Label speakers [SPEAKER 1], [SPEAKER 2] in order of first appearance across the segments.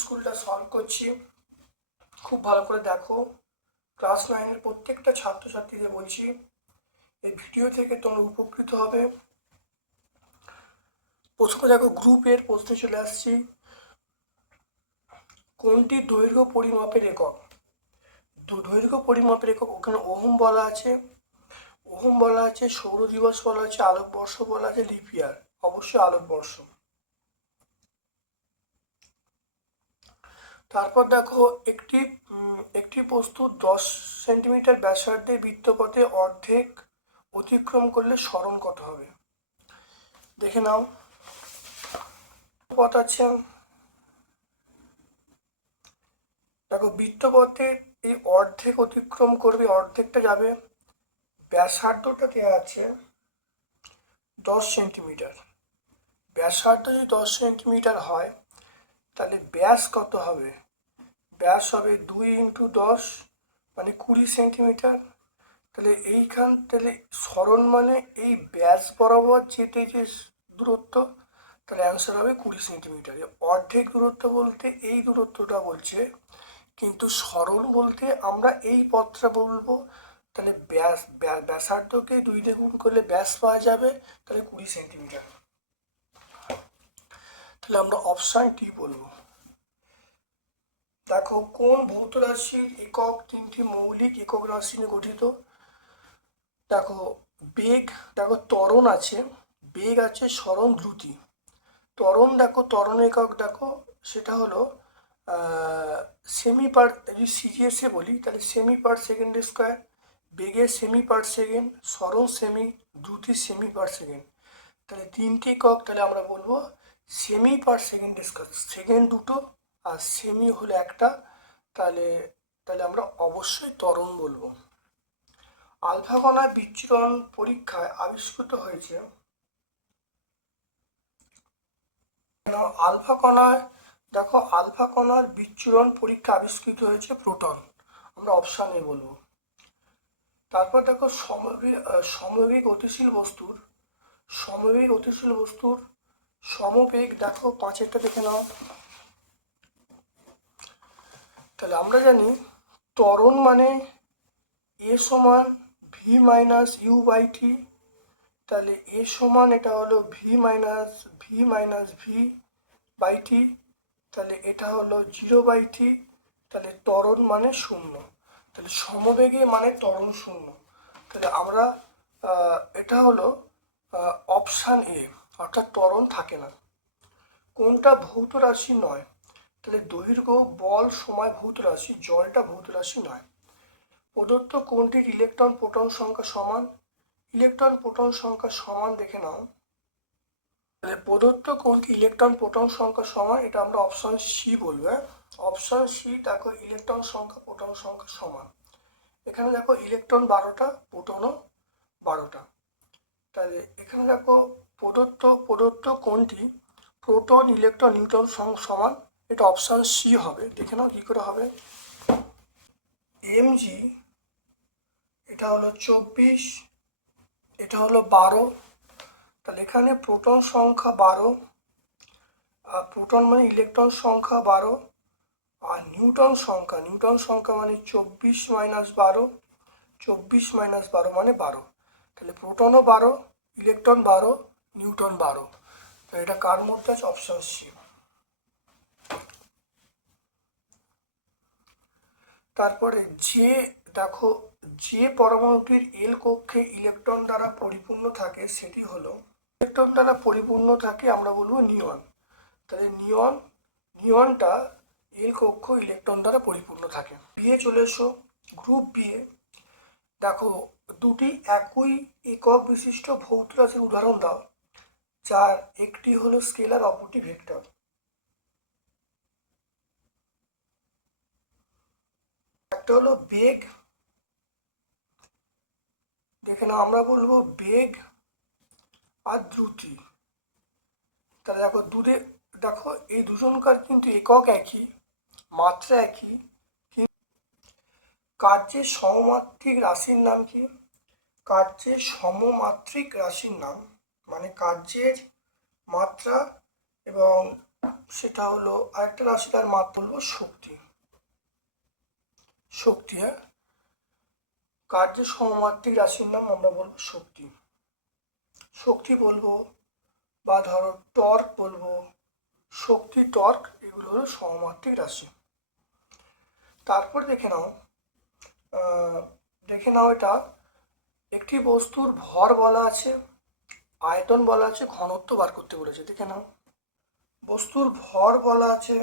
[SPEAKER 1] স্কুলটা সলভ করছি। খুব ভালো করে দেখো। ক্লাস নাইনের প্রত্যেকটা ছাত্রছাত্রীদের বলছি, এই ভিডিও থেকে তোমরা উপকৃত হবে। প্রথমে দেখো গ্রুপের প্রশ্নে চলে আসছি। কোনটি দৈর্ঘ্য পরিমাপের একক? দৈর্ঘ্য পরিমাপের একক ওখানে ওহম বলা আছে। ওহম বলা আছে সৌর দিবস বলা আছে, আলোকবর্ষ বলা আছে লিপিয়ার অবশ্যই আলোকবর্ষ। তারপর দেখো, একটি একটি বস্তু দশ সেন্টিমিটার ব্যাসার্ধের বৃত্তপথে অর্ধেক অতিক্রম করলে স্মরণ কত হবে? দেখে নাও। পথ আছে। দেখো বৃত্তপথে এই অর্ধেক অতিক্রম করবে, অর্ধেকটা যাবে। ব্যাসার্ধটা দেওয়া আছে দশ সেন্টিমিটার। ব্যাসার্ধ যদি দশ সেন্টিমিটার হয়, তাহলে ব্যাস কত হবে? ব্যাস হবে দুই ইন্টু দশ মানে কুড়ি সেন্টিমিটার। তাহলে এইখান, তাহলে সরণ মানে এই ব্যাস বরাবর যেতে যে দূরত্ব তাহলে অ্যান্সার হবে কুড়ি সেন্টিমিটার। অর্ধেক দূরত্ব বলতে এই দূরত্বটা বলছে, কিন্তু সরণ বলতে আমরা এই পথটা বলব। তাহলে ব্যাস ব্যাস- ব্যাসার্ধকে দুই দিয়ে গুণ করলে ব্যাস পাওয়া যাবে, তাহলে কুড়ি সেন্টিমিটার। তাহলে আমরা অপশান টি বলব। দেখো, কোন ভৌত রাশির একক তিনটি মৌলিক একক রাশি নিয়ে গঠিত? দেখো, বেগ, দেখো, ত্বরণ আছে, বেগ আছে স্মরণ দ্রুতি। ত্বরণ দেখো ত্বরণ একক দেখো, সেটা হলো সেমি পার যদি সিজিএসে বলি, তাহলে সেমি পার সেকেন্ড স্কোয়ার বেগে সেমি পার সেকেন্ড স্মরণ সেমি দ্রুতি সেমি পার সেকেন্ড তাহলে তিনটি একক, তাহলে আমরা বলব সেমি পার সেকেন্ড স্কোয়ার সেকেন্ড দুটো, আর সেমি হলো একটা, তাহলে তাহলে আমরা অবশ্যই ত্বরণ বলব। আলফা কণার বিচ্ছুরণ পরীক্ষায় আবিষ্কৃত হয়েছে কেন আলফা কণায় দেখো আলফা কণার বিচ্ছুরণ পরীক্ষা আবিষ্কৃত হয়েছে প্রোটন। আমরা অপশানে বলব। তারপর দেখো সমবেগ আহ, সমবেগ গতিশীল বস্তুর সমবেগ গতিশীল বস্তুর সমবেগ দেখো পাঁচেরটা দেখে নাও। তাহলে আমরা জানি ত্বরণ মানে এ সমান V minus U by T তাহলে এ সমান এটা হলো V minus V minus V by T তাহলে এটা হলো জিরো বাই টি তাহলে ত্বরণ মানে শূন্য। তাহলে সমবেগে মানে ত্বরণ শূন্য। তাহলে আমরা এটা হলো অপশান এ অর্থাৎ ত্বরণ থাকে না। কোনটা ভৌত রাশি নয়, তাহলে দৈর্ঘ্য, বল সময় ভৌত রাশি জলটা ভৌত রাশি নয়। প্রদত্ত কোনটির ইলেকট্রন প্রোটন সংখ্যা সমান? ইলেকট্রন প্রোটন সংখ্যা সমান দেখে নাও। তাহলে প্রদত্ত কোনটি ইলেকট্রন প্রোটন সংখ্যা সমান? এটা আমরা অপশন সি বলব হ্যাঁ? অপশন সি দেখো ইলেকট্রন সংখ্যা প্রোটন সংখ্যা সমান। এখানে দেখো ইলেকট্রন বারোটা প্রোটনও বারোটা। তাহলে এখানে দেখো প্রদত্ত প্রদত্ত কোনটি? প্রোটন ইলেকট্রন নিউটন সং- সমান। এটা অপশান সি হবে। দেখে নাও কী করে হবে। এমজি এটা হলো চব্বিশ, এটা হলো বারো তাহলে এখানে প্রোটন সংখ্যা বারো, আর প্রোটন মানে ইলেকট্রন সংখ্যা বারো, আর নিউটন সংখ্যা নিউটন সংখ্যা মানে চব্বিশ মাইনাস বারো, চব্বিশ মাইনাস বারো মানে বারো। তাহলে প্রোটনও বারো, ইলেকট্রন বারো, নিউটন বারো। তো এটা কার মধ্যে আছে? Option C. তারপরে যে, দেখো, যে পরমাণুটির এল কক্ষে ইলেকট্রন দ্বারা পরিপূর্ণ থাকে, সেটি হলো ইলেকট্রন দ্বারা পরিপূর্ণ থাকে, আমরা বলব নিয়ন। তাহলে নিয়ন, নিয়নটা এল কক্ষ ইলেকট্রন দ্বারা পরিপূর্ণ থাকে। বিয়ে চলে এসো গ্রুপ বিয়ে দেখো, দুটি একই একক বিশিষ্ট ভৌত রাশির উদাহরণ দাও, যার একটি হলো স্কেলার, অপরটি ভেক্টর। একটা হলো বেগ। দেখে নাও, আমরা বলব বেগ আর দ্রুতি তাহলে দেখো দুধে, দেখো এই দুজনকার কিন্তু একক একই, মাত্রা একই কার্যের সমমাত্রিক রাশির নাম কি? কার্যের সমমাত্রিক রাশির নাম মানে কার্যের মাত্রা এবং সেটা হলো আরেকটা রাশি, তার মাত্রা হলো শক্তি। শক্তি হ্যাঁ? কার্যের সমমাত্রিক রাশির নাম আমরা বলব শক্তি। শক্তি বলব বা ধরো টর্ক বলব, শক্তি, টর্ক এগুলো হলো সমমাত্রিক রাশি। তারপর দেখে নাও দেখে নাও এটা। একটি বস্তুর ভর বলা আছে, আয়তন বলা আছে, ঘনত্ব বার করতে বলেছে। দেখে নাও, বস্তুর ভর বলা আছে,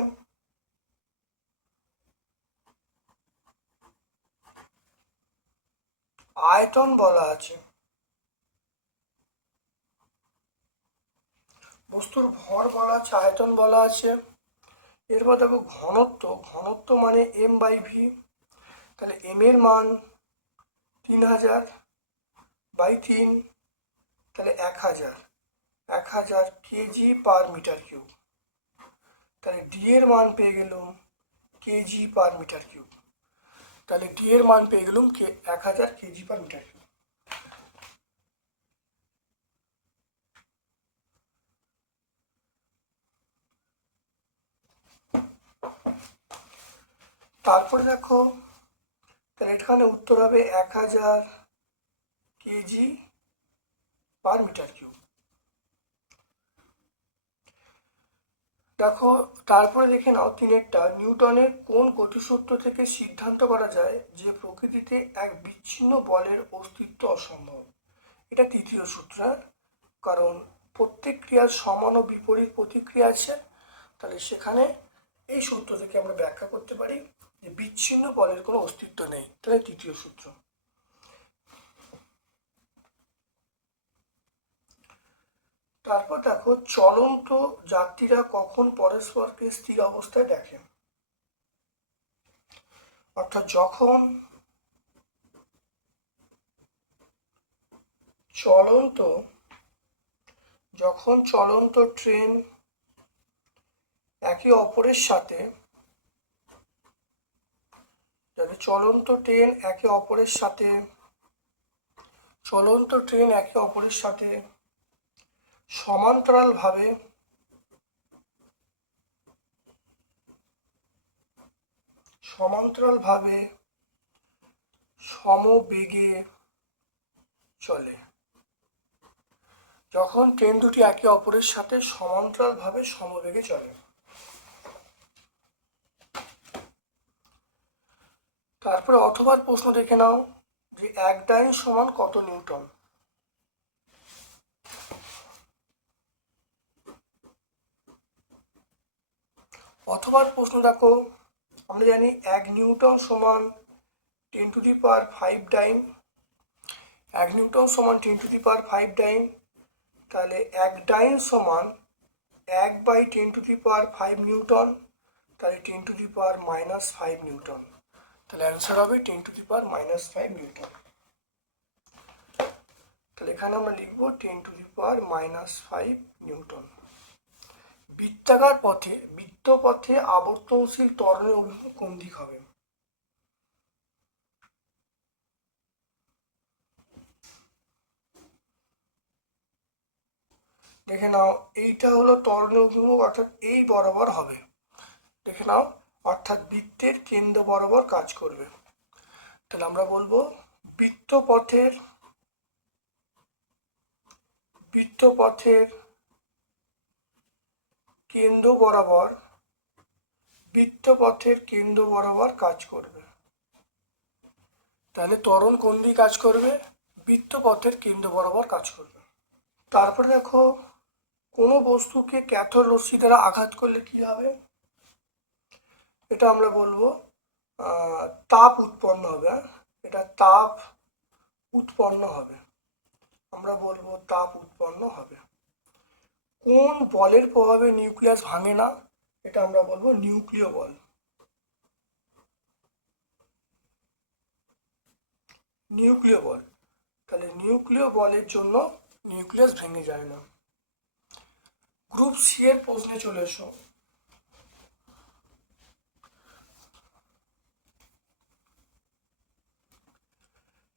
[SPEAKER 1] আয়তন বলা আছে বস্তুর ভর বলা আছে, আয়তন বলা আছে। এরপর দেখো ঘনত্ব ঘনত্ব মানে এম বাই ভি তাহলে এম এর মান তিন হাজার বাই তিন, তাহলে এক হাজার। এক হাজার কেজি পার মিটার কিউব তাহলে ডি এর মান পেয়ে গেলাম কেজি পার মিটার কিউব তাহলে ডি এর মান পেয়ে গেলাম কে, এক হাজার কেজি পার মিটার কিউব তারপরে দেখো, তাহলে এখানে উত্তর হবে এক হাজার কেজি পার মিটার কিউব। দেখো, তারপরে দেখে নাও তিনেরটা। নিউটনের কোন গতিসূত্র থেকে সিদ্ধান্ত করা যায় যে প্রকৃতিতে এক বিচ্ছিন্ন বলের অস্তিত্ব অসম্ভব? এটা তৃতীয় সূত্র? কারণ প্রত্যেক ক্রিয়ার সমান ও বিপরীত প্রতিক্রিয়া আছে। তাহলে সেখানে এই সূত্র থেকে আমরা ব্যাখ্যা করতে পারি। যে বিচ্ছিন্ন বলের কোনো অস্তিত্ব নেই। তাহলে তৃতীয় সূত্র। তারপর দেখো, চলন্ত যাত্রীরা কখন পরস্পরকে স্থির অবস্থায় দেখে? অর্থাৎ যখন চলন্ত যখন চলন্ত ট্রেন একে অপরের সাথে চলন্ত ট্রেন একে অপরের সাথে, চলন্ত ট্রেন একে অপরের সাথে সমান্তরালভাবে সমান্তরালভাবে সমবেগে চলে। যখন ট্রেন দুটি একে অপরের সাথে সমান্তরালভাবে সমবেগে চলে। তারপরে অথবা প্রশ্ন দেখে নাও যে এক ডাইন সমান কত নিউটন? অথবা প্রশ্ন দেখো, আমরা জানি এক নিউটন সমান ten to the power five dyne. এক নিউটন সমান ten to the power five dyne, তাহলে এক ডাইন সমান এক by ten to the power five newton, তাহলে ten to the power minus five newton. তাহলে অ্যান্সার হবে ten to the power minus five newton তাহলে এখানে আমরা লিখব ten to the power minus five newton বৃত্তাকার পথে বৃত্ত পথে আবর্তনশীল ত্বরণের অভিমুখ কোন দিক হবে? দেখে নাও, এইটা হলো ত্বরণের অভিমুখ, অর্থাৎ এই বরাবর হবে। দেখে নাও অর্থাৎ বৃত্তের কেন্দ্র বরাবর কাজ করবে। তাহলে আমরা বলব বৃত্তপথের বৃত্তপথের কেন্দ্র বরাবর, বৃত্তপথের কেন্দ্র বরাবর কাজ করবে। তাহলে ত্বরণ কোন দিকে কাজ করবে? বৃত্তপথের কেন্দ্র বরাবর কাজ করবে। তারপরে দেখো, কোনো বস্তুকে ক্যাথোড রশ্মি দ্বারা আঘাত করলে কি হবে? এটা আমরা বলব তাপ উৎপন্ন হবে? এটা তাপ উৎপন্ন হবে। আমরা বলব তাপ উৎপন্ন হবে। কোন বলের প্রভাবে নিউক্লিয়াস ভাঙে না, এটা আমরা বলব নিউক্লিয় বল। নিউক্লিয় বল। তাহলে নিউক্লিয় বলের জন্য নিউক্লিয়াস ভেঙে যায় না। গ্রুপ সি এর প্রশ্নে চলে এসো।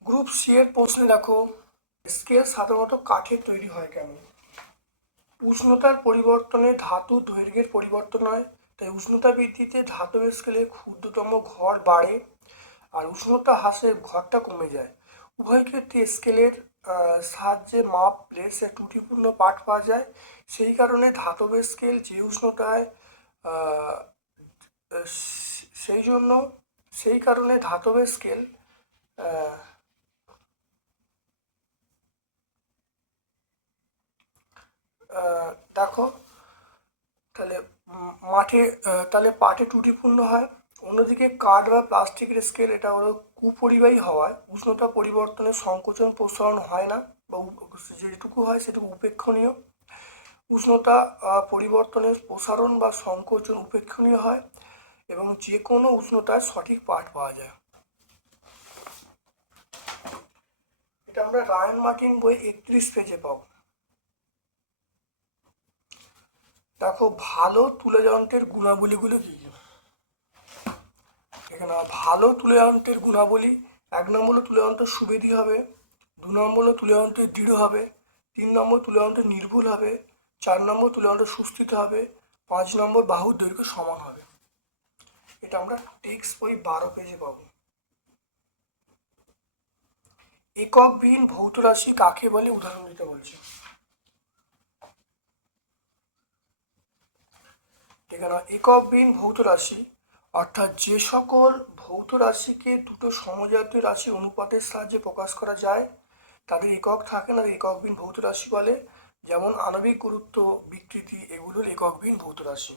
[SPEAKER 1] গ্রুপ সি এর প্রশ্নে দেখো স্কেল সাধারণত কাঠের তৈরি হয় কেন? উষ্ণতার পরিবর্তনে ধাতু দৈর্ঘ্যের পরিবর্তন হয়, তাই উষ্ণতা বৃদ্ধিতে ধাতবের স্কেলে ক্ষুদ্রতম ঘর বাড়ে আর উষ্ণতা হ্রাসে ঘরটা কমে যায়। উভয় ক্ষেত্রে স্কেলের সাহায্যে মাপ প্লেসে ত্রুটিপূর্ণ পাঠ পাওয়া যায়। সেই কারণে ধাতবের স্কেল যে উষ্ণতায় সেই জন্য, সেই কারণে ধাতবের স্কেল দেখো, তাহলে মাঠে তাহলে পাঠে ত্রুটিপূর্ণ হয়। অন্যদিকে কাঠ বা প্লাস্টিকের স্কেল এটা হলো কুপরিবাহী হওয়ায় উষ্ণতা পরিবর্তনে সংকোচন প্রসারণ হয় না বা যেটুকু হয় সেটুকু উপেক্ষণীয়। উষ্ণতা পরিবর্তনের প্রসারণ বা সংকোচন উপেক্ষণীয় হয় এবং যে কোনো উষ্ণতায় সঠিক পাঠ পাওয়া যায়। এটা আমরা রায়ন মার্টিন বই একত্রিশ পেজে পাবো। দেখো ভালো তুলে যন্ত্রের গুণাবলীগুলো কি এখানে ভালো তুলে যন্ত্রের গুণাবলী, এক নম্বর হলো তুলে যন্ত্র সুবেদী হবে, দু নম্বর হলো তুলে যন্ত্রের দৃঢ় হবে, তিন নম্বর তুলে যন্ত্রের নির্ভুল হবে, চার নম্বর তুলে যন্ত্র সুস্থিত হবে, পাঁচ নম্বর বাহুর দৈর্ঘ্য সমান হবে। এটা আমরা টেক্সট বই বারো পেজে পাবো। এককবিহীন ভৌত রাশি কাকে বলে? উদাহরণ দিতে বলছে। এখানে এককবিহীন ভৌত রাশি, অর্থাৎ যে সকল ভৌত রাশিকে দুটো সমজাতীয় রাশি অনুপাতের সাহায্যে প্রকাশ করা যায়, তাদের একক থাকে না এককবিহীন ভৌত রাশি বলে। যেমন আণবিক গুরুত্ব, বিকৃতি এগুলো এককবিহীন ভৌত রাশি।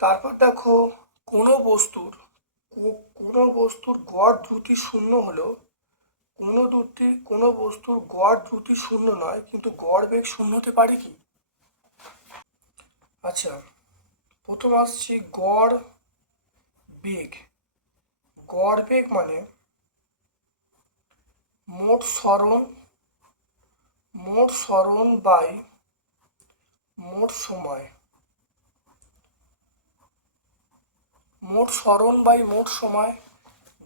[SPEAKER 1] তারপর দেখো, কোনো বস্তুর কোনো বস্তুর গড় দ্রুতি শূন্য হলেও কোনো দ্রুতি কোনো বস্তুর গড় দ্রুতি শূন্য নয়, কিন্তু গড় বেগ শূন্য হতে পারে কি? আচ্ছা প্রথম আসছি গড় বেগ। গড় বেগ মানে মোট সরণ মোট সরণ বাই মোট সময়। মোট সরণ বাই মোট সময়।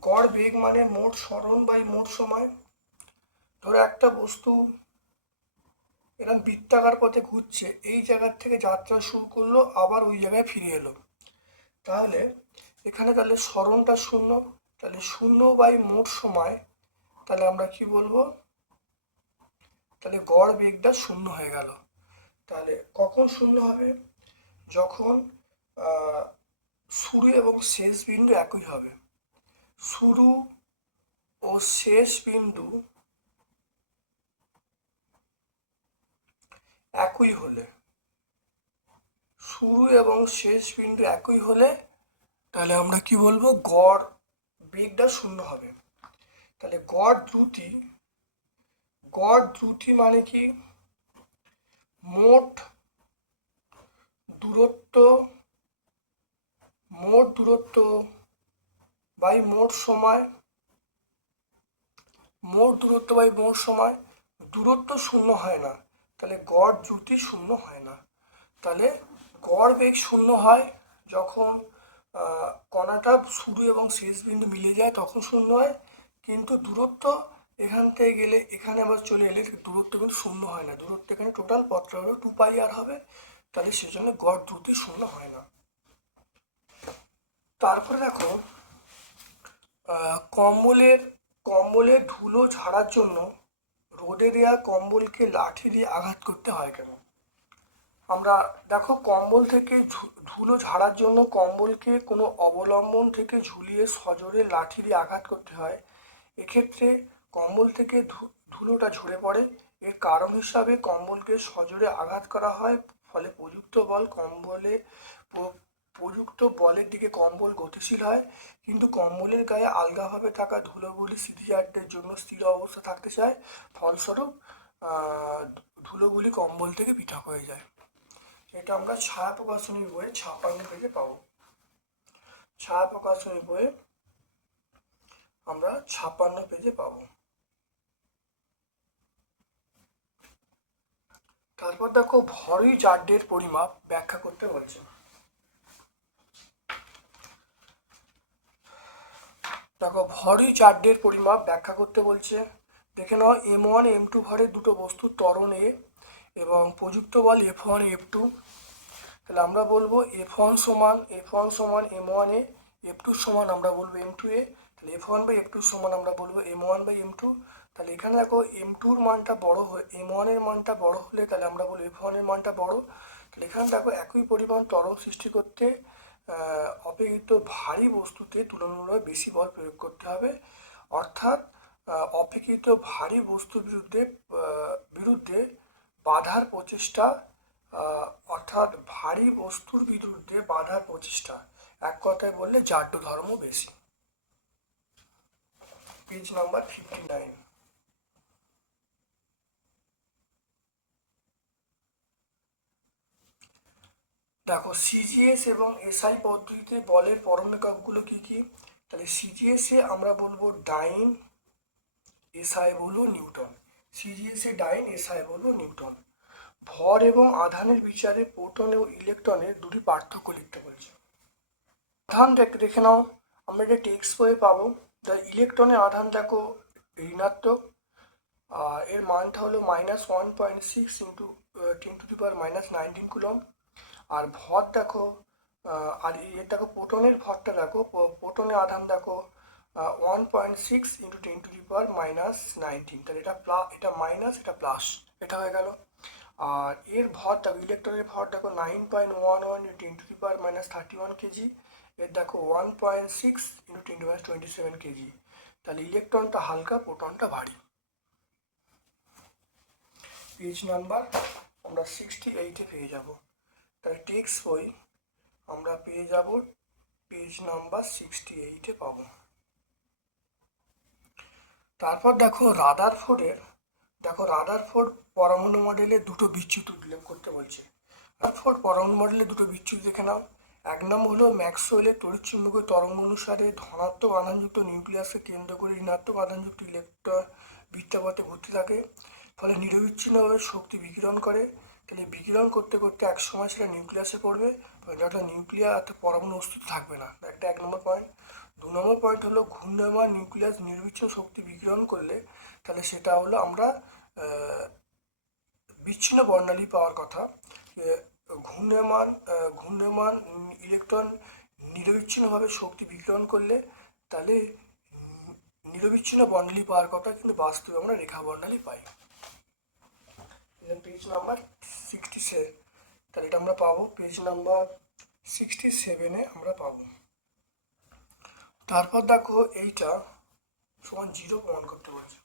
[SPEAKER 1] গড় বেগ মানে মোট স্মরণ বাই মোট সময়। ধরো একটা বস্তু এরকম বৃত্তাকার পথে ঘুরছে, এই জায়গার থেকে যাত্রা শুরু করল, আবার ওই জায়গায় ফিরে এলো। তাহলে এখানে তাহলে স্মরণটা শূন্য, তাহলে শূন্য বাই মোট সময়, তাহলে আমরা কি বলব? তাহলে গড় বেগটা শূন্য হয়ে গেল। তাহলে কখন শূন্য হবে? যখন শুরু এবং শেষ বিন্দু একই হবে। শুরু ও শেষ বিন্দু একই হলে। শুরু এবং শেষ বিন্দু একই হলে, তাহলে আমরা কি বলব? গড় বেগটা শূন্য হবে। তাহলে গড় দ্রুতি গড় দ্রুতি মানে কি? মোট দূরত্ব মোট দূরত্ব বাই মোট সময়, মোট দূরত্ব বাই মোট সময়, দূরত্ব শূন্য হয় না। তাহলে গড় দ্রুতি শূন্য হয় না। তাহলে গড় বেগ শূন্য হয় যখন কণাটা শুরু এবং শেষ বিন্দু মিলে যায় তখন শূন্য হয়। কিন্তু দূরত্ব এখান থেকে গেলে এখানে আবার চলে এলে দূরত্ব কিন্তু শূন্য হয় না। দূরত্ব এখানে টোটাল পথটা হলো টু পাই আর হবে। তাহলে সেজন্য গড় দ্রুতি শূন্য হয় না। তারপরে দেখো কম্বলের কম্বলে ধুলো ঝাড়ার জন্য রোদে দেওয়া কম্বলকে লাঠি দিয়ে আঘাত করতে হয় কেন? আমরা, দেখো, কম্বল থেকে ধুলো ঝাড়ার জন্য কম্বলকে কোনো অবলম্বন থেকে ঝুলিয়ে সজোরে লাঠি দিয়ে আঘাত করতে হয়। এক্ষেত্রে কম্বল থেকে ধুলোটা ঝরে পড়ে। এর কারণ হিসাবে কম্বলকে সজোরে আঘাত করা হয়, ফলে প্রযুক্ত বল কম্বলে প্রযুক্ত বলের দিকে কম্বল গতিশীল হয়, কিন্তু কম্বলের গায়ে আলগাভাবে থাকা ধুলোগুলি সিডিআরদের জন্য স্থির অবস্থা থাকতে চায়, ফলস্বরূপ ধুলোগুলি কম্বল থেকে পৃথক হয়ে যায়। এটা আমরা ছায়া প্রকাশনী বইয়ে ছাপান্ন পেজে পাবো। ছায়া প্রকাশনী বইয়ে আমরা ছাপ্পান্ন পেজে পাবো। তারপর দেখো ভরই জাড্যের পরিমাপ ব্যাখ্যা করতে বলছে দেখো ভরই চার্ডের পরিমাপ ব্যাখ্যা করতে বলছে। দেখে নাও এম ওয়ান এম টু ভরের দুটো বস্তুর ত্বরণ এ এবং প্রযুক্ত বল এফ ওয়ান এফ টু তাহলে আমরা বলব এফ ওয়ান সমান এফ ওয়ান সমান M one A F two সমান আমরা বলব এম টু এ তাহলে F one by F two সমান আমরা বলব M one by M two তাহলে এখানে দেখো এম টুর মানটা বড় হয়ে এম ওয়ানের মানটা বড় হলে তাহলে আমরা বলব এফ ওয়ানের মানটা বড়। তাহলে এখানে দেখো, একই পরিমাণ ত্বরণ সৃষ্টি করতে অপেক্ষিত ভারী বস্তুতে তুলনামূলক বেশি বল প্রয়োগ করতে হবে। অর্থাৎ অপেক্ষিত ভারী বস্তুর বিরুদ্ধে বিরুদ্ধে বাধার প্রচেষ্টা অর্থাৎ ভারী বস্তুর বিরুদ্ধে বাধার প্রচেষ্টা। এক কথায় বললে জাড্য ধর্ম বেশি। পেজ নাম্বার ফিফটি নাইন দেখো সিজিএস এবং এসআই পদ্ধতিতে বলের পরম এককগুলো কী কী? তাহলে সিজিএসে আমরা বলব ডাইন এসআই বলব নিউটন। সিজিএসে ডাইন এসআই বলব নিউটন। ভর এবং আধানের বিচারে প্রোটন ও ইলেকট্রনের দুটি পার্থক্য লিখতে বলছে। আধান দেখ- নাও। আমরা এটা টেক্সট বইয়ে পাবো। দ্য ইলেকট্রনের আধান দেখো, ঋণাত্মক। এর মানটা হলো minus one point six into ten to the power minus nineteen coulomb আর ভর দেখো আর এর দেখো প্রোটনের ভরটা দেখো, পো- প্রোটনের আধান দেখো one point six into ten to the power minus nineteen তাহলে এটা প্লাস এটা মাইনাস এটা প্লাস এটা হয়ে গেল। আর এর ভর দেখো ইলেকট্রনের ভর দেখো nine point one one into ten to the power minus thirty one KG এর দেখো one point six into ten to minus twenty seven KG তাহলে ইলেকট্রনটা হালকা প্রোটনটা ভারী। পেজ নাম্বার আমরা সিক্সটি এইটে পেয়ে যাব। তাহলে টেক্সট বই আমরা পেয়ে যাব পেজ নাম্বার সিক্সটি এইটে পাবো। তারপর দেখো রাদার ফোর্ডের দেখো রাদার ফোর্ড পরমাণু মডেলে দুটো বিচ্যুত উল্লেখ করতে বলছে। ফোর্ড পরমাণু মডেলে দুটো বিচ্যুত দেখে নাও। এক নম্বর হলো ম্যাক্সওয়েলের তড়িৎচুম্বকীয় তরঙ্গ অনুসারে ধনাত্মক আধানযুক্ত নিউক্লিয়াসকে কেন্দ্র করে ঋণাত্মক আধানযুক্ত ইলেকট্রন বৃত্তাপথে ঘুরতে থাকে, ফলে নিরবিচ্ছিন্নভাবে শক্তি বিকিরণ করে। তাহলে বিকিরণ করতে করতে এক সময় সেটা নিউক্লিয়াসে পড়বে যখন নিউক্লিয়াস অর্থাৎ পরমাণু অস্তিত্ব থাকবে না। একটা এক নম্বর পয়েন্ট দু নম্বর পয়েন্ট হলো ঘূর্ণায়মান নিউক্লিয়াস নির্বিচ্ছিন্ন শক্তি বিকিরণ করলে তাহলে সেটা হলো আমরা বিচ্ছিন্ন বর্ণালী পাওয়ার কথা। আহ, ঘূর্ণায়মান ঘূর্ণায়মান ইলেকট্রন নিরবিচ্ছিন্নভাবে শক্তি বিকিরণ করলে তাহলে নিরবিচ্ছিন্ন বর্ণালী পাওয়ার কথা কিন্তু বাস্তবে আমরা রেখা বর্ণালী পাই। পেজ নাম্বার সিক্সটি সেভেন তাহলে এটা আমরা পাবো। পেজ নাম্বার সিক্সটি সেভেনে আমরা পাবো। তারপর দেখো এইটা সমান জিরো প্রমাণ করতে বলছে।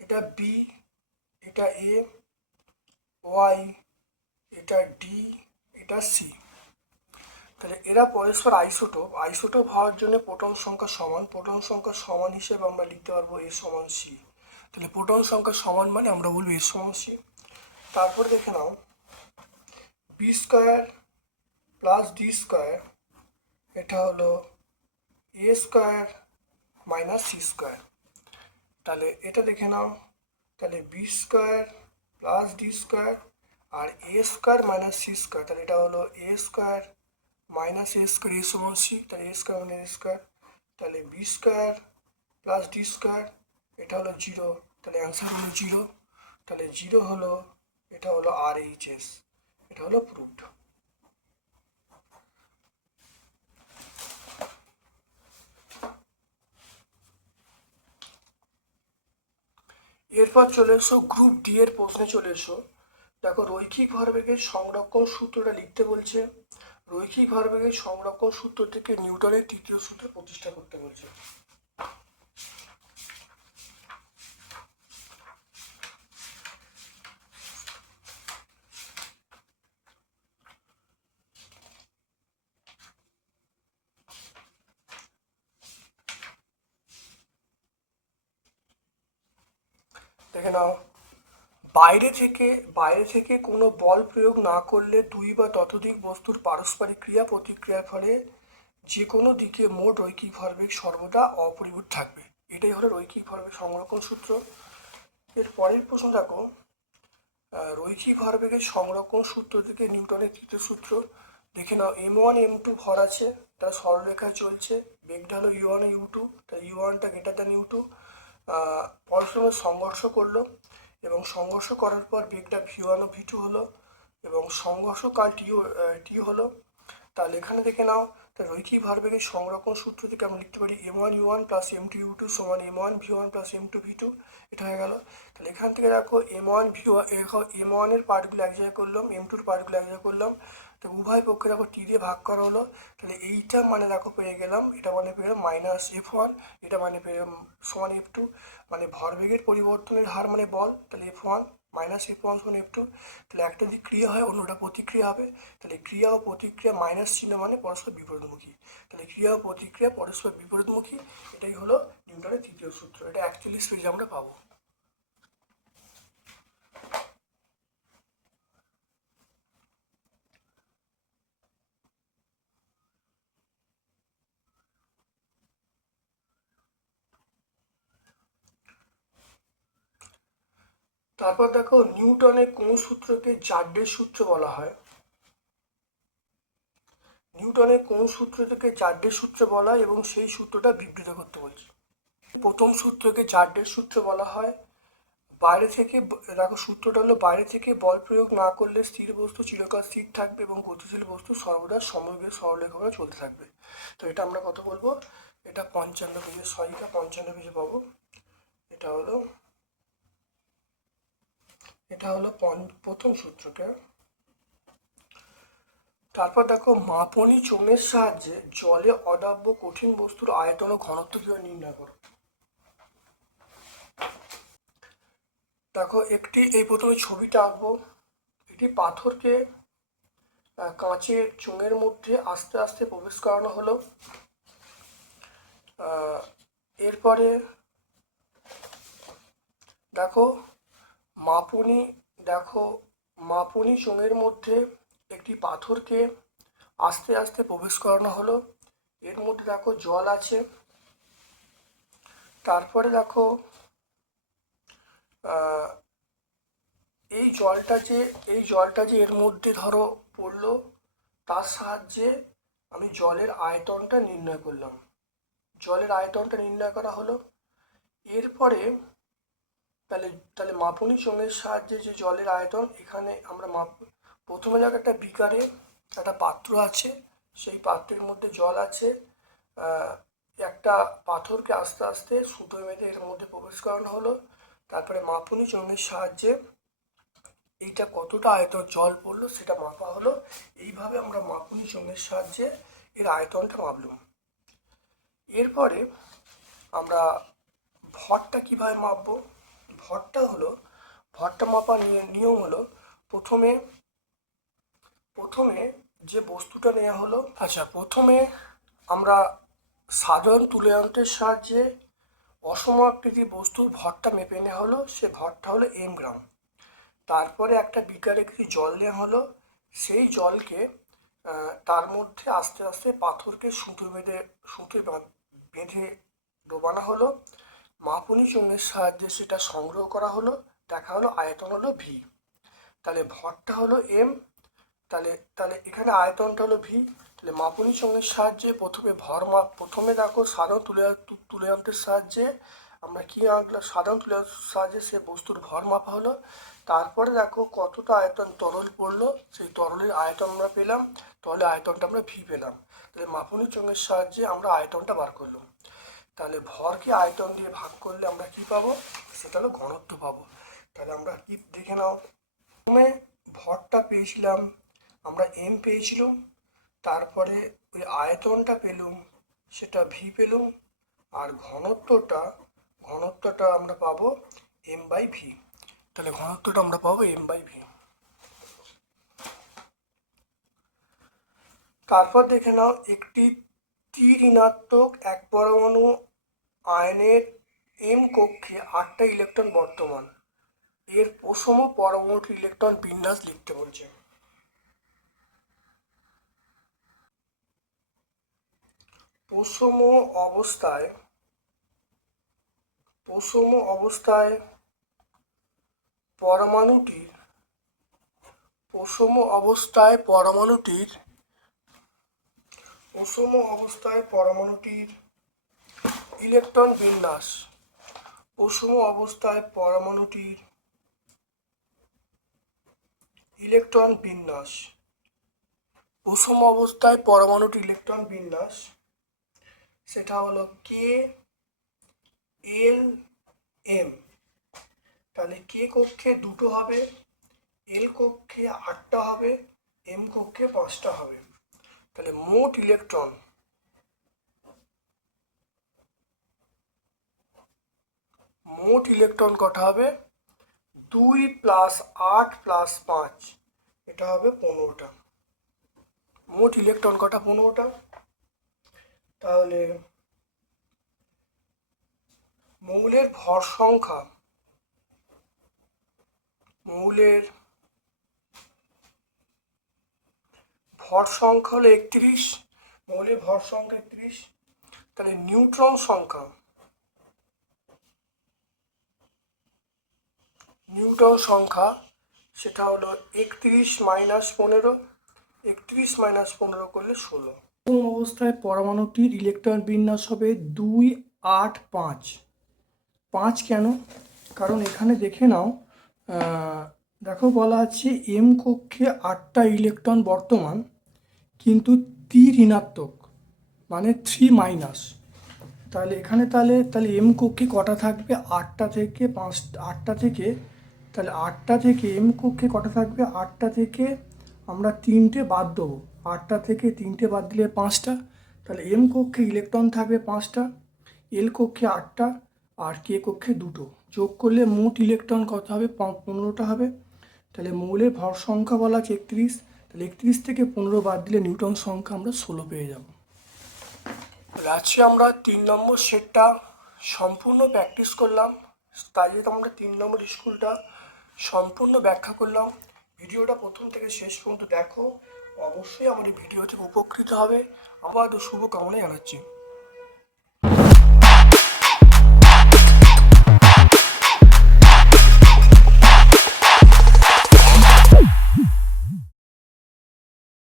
[SPEAKER 1] এটা বি এটা এ ওয়াই এটা ডি এটা সি তাহলে এরা পরস্পর আইসোটোপ আইসোটোপ হওয়ার জন্য প্রোটন সংখ্যা সমান। প্রোটন সংখ্যা সমান হিসেবে আমরা লিখতে পারব এ সমান সি তাহলে প্রোটন সংখ্যা সমান মানে আমরা বলব এ সমান সি তারপর দেখে নাও B square plus D square এটা হলো A square minus C square তাহলে এটা দেখে নাও, তাহলে B square plus D square R A square minus C square তাহলে এটা হলো A square minus A square A সমান সি তাহলে এ স্কোয়ার মানে এ স্কোয়ার তাহলে B square plus D square এটা হলো জিরো তাহলে অ্যান্সার হলো জিরো তাহলে জিরো হলো, এটা হলো আর এইচ এস এটা হলো প্রুফড এরপর চলে এসো গ্রুপ ডি এর প্রশ্নে চলে এসো। দেখো, রৈখিক ভরবেগের সংরক্ষণ সূত্রটা লিখতে বলছে। রৈখিক ভরবেগের সংরক্ষণ সূত্র থেকে নিউটনের তৃতীয় সূত্র প্রতিষ্ঠা করতে বলছে। দেখে নাও। বাইরে থেকে বাইরে থেকে কোনো বল প্রয়োগ না করলে দুই বা ততোধিক বস্তুর পারস্পরিক ক্রিয়া প্রতিক্রিয়ার ফলে যে কোনো দিকে মোট রৈখিক ভরবেগ সর্বদা অপরিবর্তিত থাকবে। এটাই হলো রৈখিক ভরবেগ সংরক্ষণ সূত্র। এর পরের প্রশ্ন দেখো। রৈখিক ভরবেগের সংরক্ষণ সূত্র থেকে নিউটনের তৃতীয় সূত্র। দেখে নাও এম ওয়ান এম টু ভর আছে, তারা সরলরেখায় চলছে। বেগটা হলো ইউ ওয়ান ইউ টু তাই ইউ ওয়ানটা গ্রেটার দ্যান ইউ টু পরস্পরের সংঘর্ষ করল এবং সংঘর্ষ করার পর বেগটা ভি ওয়ান ও হলো এবং সংঘর্ষকাল টি টি হলো। তাহলে এখানে দেখে নাও তা রৈখিক ভরবেগের সংরক্ষণ সূত্র থেকে আমরা লিখতে পারি M one U one plus M two U two সমান M one V one plus M two V two এটা হয়ে গেল। তাহলে এখান থেকে দেখো এম ওয়ান ভি এম ওয়ানের পার্টগুলো এক জায়গায় করলাম এম টুর পার্টগুলো এক জায়গায় করলাম। তো উভয় পক্ষে দেখো টি দিয়ে ভাগ করা হলো। তাহলে এইটা মানে দেখো পেয়ে গেলাম। এটা মানে পেয়ে গেলাম মাইনাস এফ ওয়ান এটা মানে পেয়ে গেলাম সমান এফ টু মানে ভরবেগের পরিবর্তনের হার মানে বল। তাহলে F one minus F one সমান এফ টু তাহলে একটা যদি ক্রিয়া হয়, অন্যটা প্রতিক্রিয়া হবে। তাহলে ক্রিয়া ও প্রতিক্রিয়া মাইনাস চিহ্ন মানে পরস্পর বিপরীতমুখী। তাহলে ক্রিয়া ও প্রতিক্রিয়া পরস্পর বিপরীতমুখী। এটাই হলো নিউটনের তৃতীয় সূত্র। এটা একচল্লিশ পেজে আমরা পাবো। তারপর দেখো নিউটনের কোন সূত্রকে জাড্ডের সূত্র বলা হয়? নিউটনের কোন সূত্র থেকে জাড্ডের সূত্র বলা হয় এবং সেই সূত্রটা বিবৃত করতে বলছি। প্রথম সূত্রকে জাড্ডের সূত্র বলা হয়। বাইরে থেকে দেখো সূত্রটা হলো বাইরে থেকে বল প্রয়োগ না করলে স্থির বস্তু চিরকাল স্থির থাকবে এবং গতিশীল বস্তু সর্বদা সমবেগে সরলরেখাভাবে চলতে থাকবে। তো এটা আমরা কত বলব? এটা পঞ্চান্ন পেজে ছয়টা পঞ্চান্ন পেজে পাবো। এটা হলো এটা হলো প্রথম সূত্রটা। তারপর দেখো, মাপনি চোঙের সাহায্যে জলে অদাব্য কঠিন বস্তুর আয়তন ও ঘনত্ব কীভাবে নির্ণয় করো? দেখো, একটি, এই প্রথমে ছবিটা আঁকবো। একটি পাথরকে কাঁচের চোঙের মধ্যে আস্তে আস্তে প্রবেশ করানো হলো। এরপরে দেখো মাপুনি, দেখো, মাপুনি চোঙের মধ্যে একটি পাথরকে আস্তে আস্তে প্রবেশ করানো হলো। এর মধ্যে দেখো জল আছে। তারপরে দেখো এই জলটা যে, এই জলটা যে এর মধ্যে ধরো পড়ল, তার সাহায্যে আমি জলের আয়তনটা নির্ণয় করলাম। জলের আয়তনটা নির্ণয় করা হলো। এরপরে তাহলে তাহলে মাপনি চোঙের সাহায্যে যে জলের আয়তন, এখানে আমরা মাপ, প্রথমে দেখো একটা বিকারে একটা পাত্র আছে, সেই পাত্রের মধ্যে জল আছে একটা পাথরকে আস্তে আস্তে সুতো বেঁধে এর মধ্যে প্রবেশ করানো হলো, তারপরে মাপনি চোঙের সাহায্যে এইটা কতটা আয়তন জল পড়ল সেটা মাপা হলো, এইভাবে আমরা মাপনি চোঙের সাহায্যে এর আয়তনটা মাপলাম। এরপরে আমরা ভরটা কীভাবে মাপবো? ভরটা হলো, ভরটা মাপার নিয়ম হলো প্রথমে প্রথমে যে বস্তুটা নেওয়া হলো আচ্ছা প্রথমে আমরা সাধারণ যন্ত্রের সাহায্যে অসম আকৃতির বস্তুর ভরটা মেপে নেওয়া হলো, সে ভরটা হলো এম গ্রাম। তারপরে একটা বিকারে কিছু জল নেওয়া হলো, সেই জলকে তার মধ্যে আস্তে আস্তে পাথরকে সুতো বেঁধে সুতো বেঁধে ডোবানো হলো। মাপুনি চোঙের সাহায্যে সেটা সংগ্রহ করা হলো, দেখা হলো আয়তন হলো ভি তাহলে ভরটা হলো এম তাহলে তাহলে এখানে আয়তনটা হলো ভি তাহলে মাপুনি চোঙের সাহায্যে প্রথমে ভর মাপ প্রথমে দেখো সাধারণ তুলে তুলে যন্ত্রের সাহায্যে আমরা কি আঁকলাম সাধারণ তুলে সাহায্যে সে বস্তুর ভর মাপা হলো। তারপরে দেখো কতটা আয়তন তরল পড়ল, সেই তরলের আয়তন আমরা পেলাম, তাহলে আয়তনটা আমরা ভি পেলাম। তাহলে মাপুনি চোঙের সাহায্যে আমরা আয়তনটা বার করলাম। তাহলে ভরকে আয়তন দিয়ে ভাগ করলে আমরা কি পাবো? সেটা হলো ঘনত্ব পাবো। তাহলে আমরা কি দেখে নাও। প্রথমে ভরটা পেয়েছিলাম, আমরা এম পেয়েছিলাম, তারপরে ওই আয়তনটা পেলুম, সেটা ভি পেলুম, আর ঘনত্বটা ঘনত্বটা আমরা পাবো এম বাই ভি তাহলে ঘনত্বটা আমরা পাবো এম বাই ভি তারপর দেখে নাও, একটি তীর ঋণাত্মক এক পরমাণু আয়নের এম কক্ষে আটটা ইলেকট্রন বর্তমান। এর প্রসম পরমাণুটির ইলেকট্রন বিন্যাস লিখতে বলছে। প্রসম অবস্থায় প্রসম অবস্থায় পরমাণুটির, প্রসম অবস্থায় পরমাণুটির, প্রসম অবস্থায় পরমাণুটির ইলেকট্রন বিন্যাস। প্রসম অবস্থায় পরমাণুটির ইলেকট্রন বিন্যাস। প্রথম অবস্থায় পরমাণুটির ইলেকট্রন বিন্যাস। সেটা হলো কে এল এম তাহলে কে কক্ষে দুটো হবে এল কক্ষে আটটা হবে এম কক্ষে পাঁচটা হবে। তাহলে মোট ইলেকট্রন মোট ইলেকট্রন কটা হবে? দুই প্লাস আট প্লাস পাঁচ। এটা হবে পনেরোটা। মোট ইলেকট্রন কটা? পনেরোটা। তাহলে মৌলের ভর সংখ্যা, মৌলের ভর সংখ্যা হলো একত্রিশ, মৌলের ভর সংখ্যা একত্রিশ, তাহলে নিউট্রন সংখ্যা নিউটন সংখ্যা, সেটা হলো একত্রিশ মাইনাস পনেরো, একত্রিশ মাইনাস পনেরো করলে ষোলো। প্রথম অবস্থায় পরমাণুটির ইলেকট্রন বিন্যাস হবে দুই আট পাঁচ। পাঁচ কেন? কারণ এখানে দেখে নাও দেখো বলা আছে এম কক্ষে আটটা ইলেকট্রন বর্তমান, কিন্তু তি ঋণাত্মক মানে থ্রি মাইনাস। তাহলে এখানে তাহলে তাহলে এম কক্ষে কটা থাকবে? আটটা থেকে পাঁচ আটটা থেকে তাহলে আটটা থেকে এম কক্ষে কটা থাকবে? আটটা থেকে আমরা তিনটে বাদ দেবো। আটটা থেকে তিনটে বাদ দিলে পাঁচটা। তাহলে এম কক্ষে ইলেকট্রন থাকবে পাঁচটা, এল কক্ষে আটটা, আর কে কক্ষে দুটো। যোগ করলে মোট ইলেকট্রন কত হবে? পনেরোটা হবে। তাহলে মৌলের ভর সংখ্যা বলা আছে একত্রিশ। তাহলে একত্রিশ থেকে পনেরো বাদ দিলে নিউটন সংখ্যা আমরা ষোলো পেয়ে যাব। তাহলে আজকে আমরা তিন নম্বর সেটটা সম্পূর্ণ প্র্যাকটিস করলাম। তাই জন্য আমরা তিন নম্বর স্কুলটা সম্পূর্ণ ব্যাখ্যা করলাম। ভিডিওটা প্রথম থেকে শেষ পর্যন্ত দেখো। অবশ্যই আমাদের ভিডিও থেকে উপকৃত হবে। আবার শুভকামনা জানাচ্ছি।